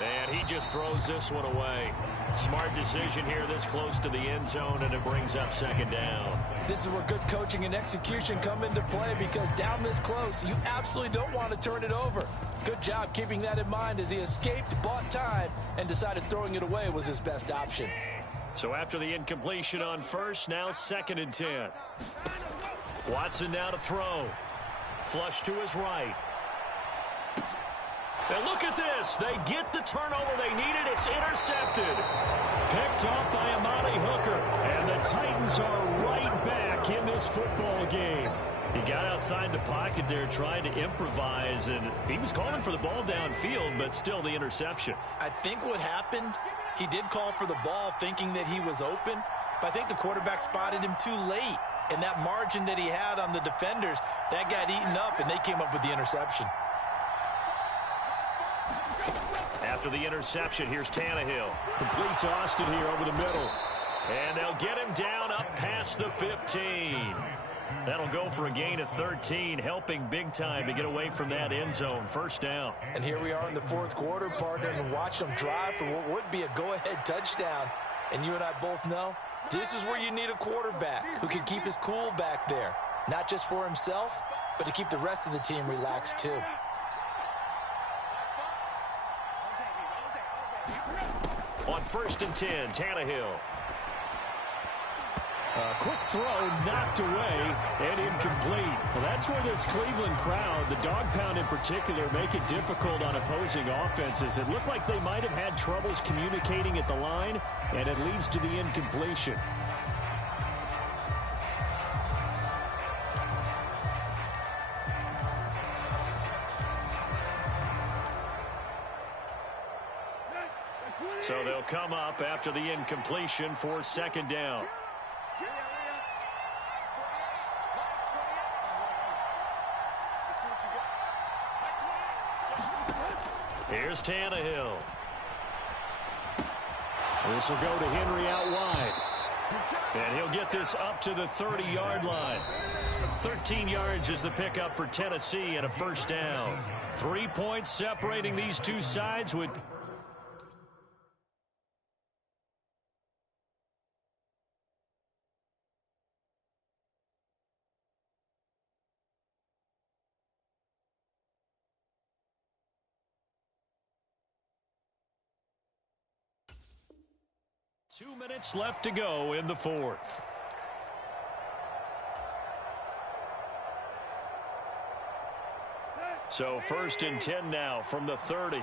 And he just throws this one away. Smart decision here this close to the end zone, and it brings up second down. This is where good coaching and execution come into play, because down this close, you absolutely don't want to turn it over. Good job keeping that in mind as he escaped, bought time, and decided throwing it away was his best option. So after the incompletion on first, now 2nd and 10. Watson now to throw. Flush to his right. And look at this. They get the turnover they needed. It's intercepted. Picked off by Amani Hooker. And the Titans are right back in this football game. He got outside the pocket there trying to improvise, and he was calling for the ball downfield, but still the interception. I think what happened, he did call for the ball thinking that he was open, but I think the quarterback spotted him too late. And that margin that he had on the defenders, that got eaten up, and they came up with the interception. After the interception, here's Tannehill. Completes Austin here over the middle. And they'll get him down up past the 15. That'll go for a gain of 13, helping big time to get away from that end zone. First down. And here we are in the 4th quarter, partner, and watch them drive for what would be a go-ahead touchdown. And you and I both know this is where you need a quarterback who can keep his cool back there. Not just for himself, but to keep the rest of the team relaxed too. On 1st and 10, Tannehill. A quick throw knocked away and incomplete. Well, that's where this Cleveland crowd, the dog pound in particular, make it difficult on opposing offenses. It looked like they might have had troubles communicating at the line, and it leads to the incompletion. So they'll come up after the incompletion for 2nd down. Here's Tannehill. This will go to Henry out wide. And he'll get this up to the 30-yard line. 13 yards is the pickup for Tennessee and a first down. 3 points separating these two sides with... Two minutes left to go in the 4th. So 1st and 10 now from the 30.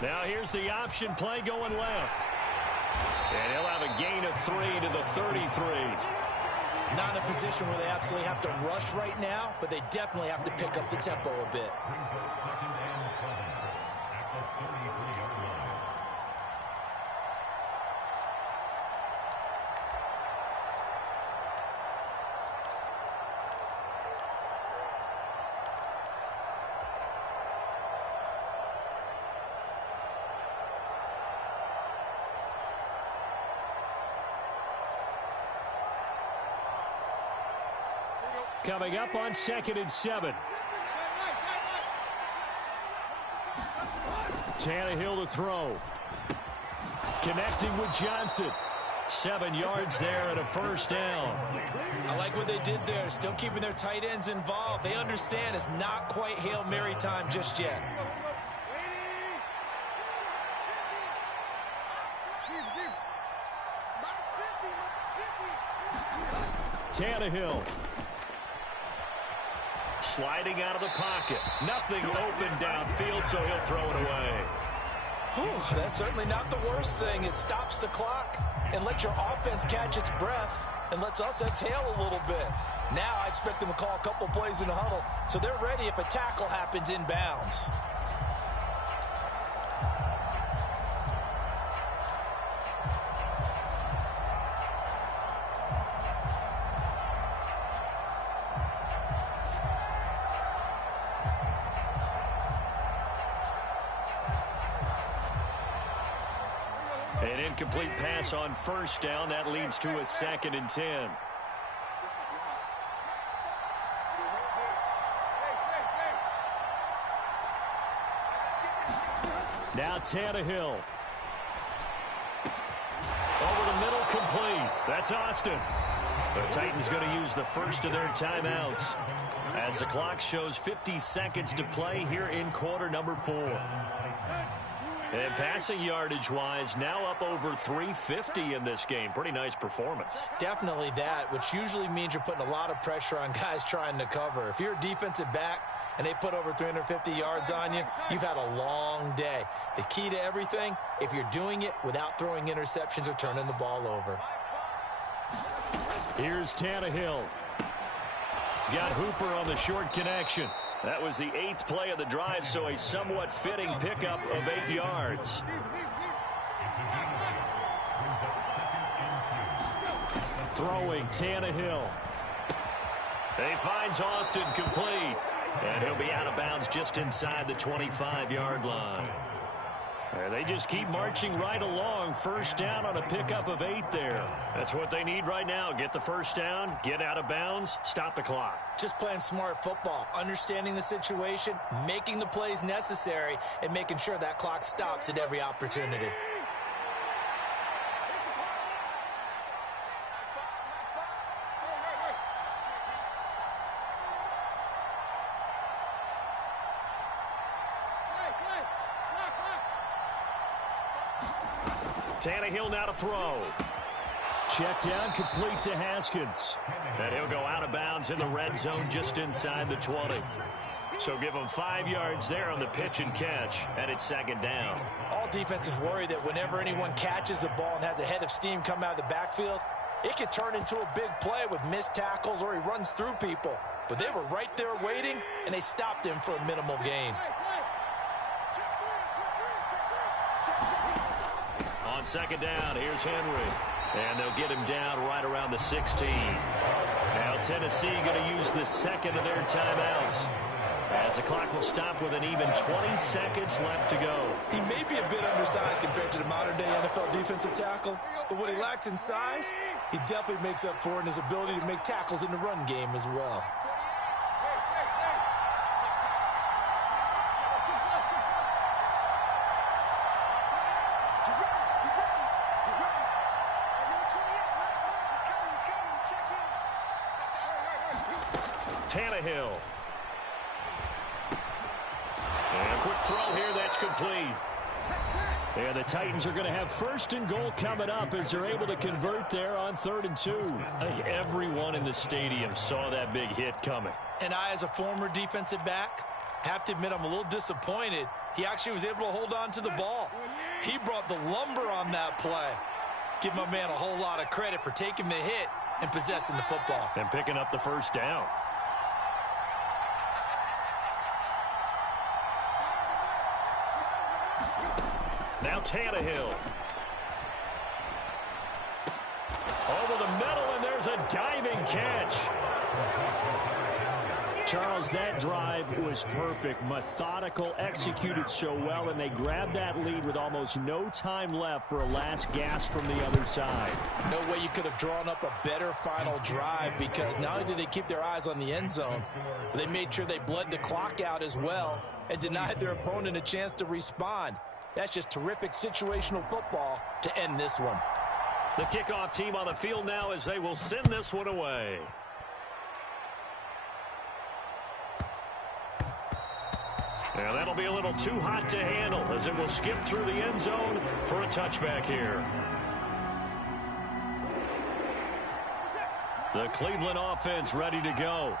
Now here's the option play going left. And he'll have a gain of 3 to the 33. Not in a position where they absolutely have to rush right now, but they definitely have to pick up the tempo a bit. Coming up on 2nd and 7. Tannehill to throw. Connecting with Johnson. 7 yards there and a first down. I like what they did there, still keeping their tight ends involved. They understand it's not quite Hail Mary time just yet. Tannehill. Sliding out of the pocket. Nothing open downfield, so he'll throw it away. Whew, that's certainly not the worst thing. It stops the clock and lets your offense catch its breath and lets us exhale a little bit. Now I expect them to call a couple plays in the huddle so they're ready if a tackle happens inbounds. An incomplete pass on first down. That leads to a 2nd and 10. Now Tannehill. Over the middle, complete. That's Austin. The Titans going to use the first of their timeouts as the clock shows 50 seconds to play here in quarter number 4. And passing yardage-wise, now up over 350 in this game. Pretty nice performance. Definitely that, which usually means you're putting a lot of pressure on guys trying to cover. If you're a defensive back and they put over 350 yards on you, you've had a long day. The key to everything, if you're doing it without throwing interceptions or turning the ball over. Here's Tannehill. He's got Hooper on the short connection. That was the 8th play of the drive, so a somewhat fitting pickup of 8 yards. Throwing Tannehill. He finds Austin complete. And he'll be out of bounds just inside the 25-yard line. And they just keep marching right along. First down on a pickup of 8 there. That's what they need right now. Get the first down, get out of bounds, stop the clock. Just playing smart football, understanding the situation, making the plays necessary, and making sure that clock stops at every opportunity. Tannehill now to throw. Check down, complete to Haskins. And he'll go out of bounds in the red zone just inside the 20. So give him 5 yards there on the pitch and catch, and it's second down. All defenses worry that whenever anyone catches the ball and has a head of steam come out of the backfield, it could turn into a big play with missed tackles or he runs through people. But they were right there waiting, and they stopped him for a minimal gain. On second down, here's Henry. And they'll get him down right around the 16. Now Tennessee going to use the second of their timeouts, as the clock will stop with an even 20 seconds left to go. He may be a bit undersized compared to the modern-day NFL defensive tackle, but what he lacks in size, he definitely makes up for in his ability to make tackles in the run game as well. Tannehill. And a quick throw here, that's complete. And the Titans are going to have first and goal coming up as they're able to convert there on 3rd and 2. I think everyone in the stadium saw that big hit coming. And I, as a former defensive back, have to admit I'm a little disappointed. He actually was able to hold on to the ball. He brought the lumber on that play. Give my man a whole lot of credit for taking the hit and possessing the football. And picking up the first down. Now Tannehill. Over the middle, and there's a diving catch. Charles, that drive was perfect. Methodical, executed so well, and they grabbed that lead with almost no time left for a last gasp from the other side. No way you could have drawn up a better final drive, because not only did they keep their eyes on the end zone, but they made sure they bled the clock out as well and denied their opponent a chance to respond. That's just terrific situational football to end this one. The kickoff team on the field now as they will send this one away. Now that'll be a little too hot to handle as it will skip through the end zone for a touchback here. The Cleveland offense ready to go.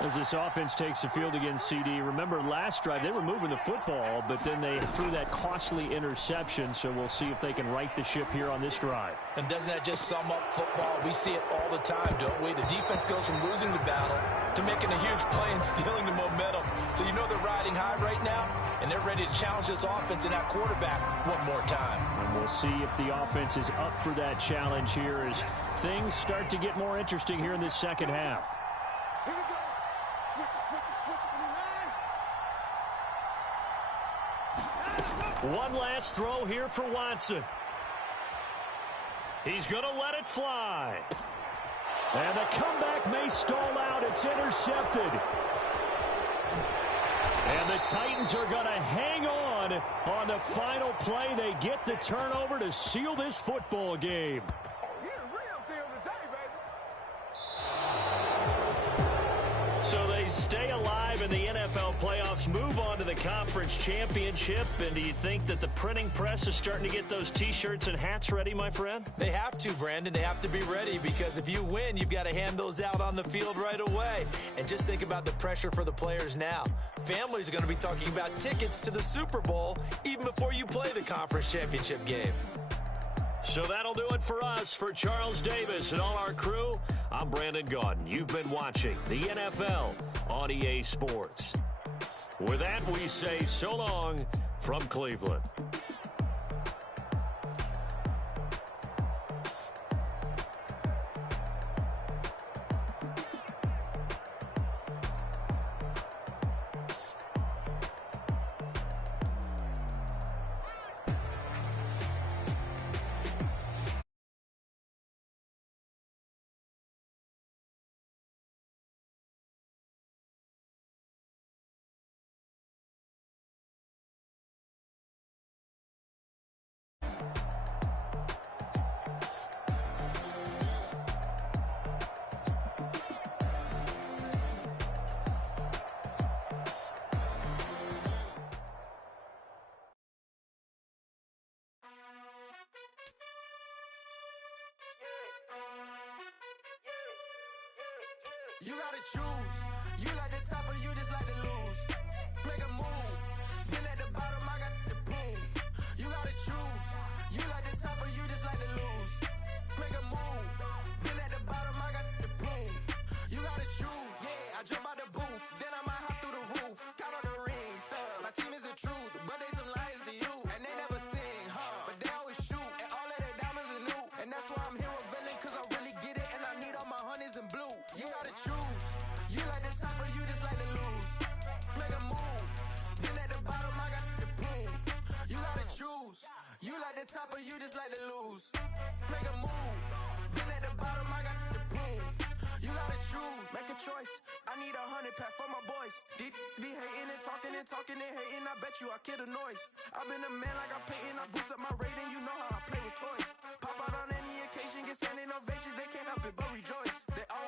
As this offense takes the field against CD, remember last drive they were moving the football, but then they threw that costly interception, so we'll see if they can right the ship here on this drive. And doesn't that just sum up football? We see it all the time, don't we? The defense goes from losing the battle to making a huge play and stealing the momentum. So you know they're riding high right now, and they're ready to challenge this offense and that quarterback one more time. And we'll see if the offense is up for that challenge here as things start to get more interesting here in this second half. Here we go. Switch it. One last throw here for Watson. He's going to let it fly. And the comeback may stall out. It's intercepted. And the Titans are going to hang on the final play. They get the turnover to seal this football game. So they stay alive in the NFL playoffs, move on to the conference championship. And do you think that the printing press is starting to get those T-shirts and hats ready, my friend? They have to, Brandon. They have to be ready because if you win, you've got to hand those out on the field right away. And just think about the pressure for the players now. Families are going to be talking about tickets to the Super Bowl even before you play the conference championship game. So that'll do it for us. For Charles Davis and all our crew, I'm Brandon Gaudin. You've been watching the NFL on EA Sports. With that, we say so long from Cleveland. You gotta choose. You like the top or you just like to lose. Make a move. Been at the bottom, I got the boom. You gotta choose. You like the top or you just like to lose. Make a move. Been at the bottom, I got the boom. You gotta choose. Yeah, I jump out the booth. Then I might hop through the roof. Got all the rings, stuff. My team is the truth, but they some liars to you. And they never sing, huh? But they always shoot. And all of their diamonds are new. And that's why I'm here with villain, cause I really get it. And I need all my honeys in blue. You gotta choose. You like the top or you just like to lose. Make a move. Been at the bottom, I got the boom. You gotta choose. You like the top or you just like to lose. Make a move. Been at the bottom, I got the boom. You gotta choose. Make a choice. I need 100 pack for my boys. Be hating and talking and talking and hating. I bet you I kill the noise. I've been a man like I'm Peyton. I boost up my rating. You know how I play with toys. Pop out on any occasion, get standing ovations. They can't help it but rejoice. They all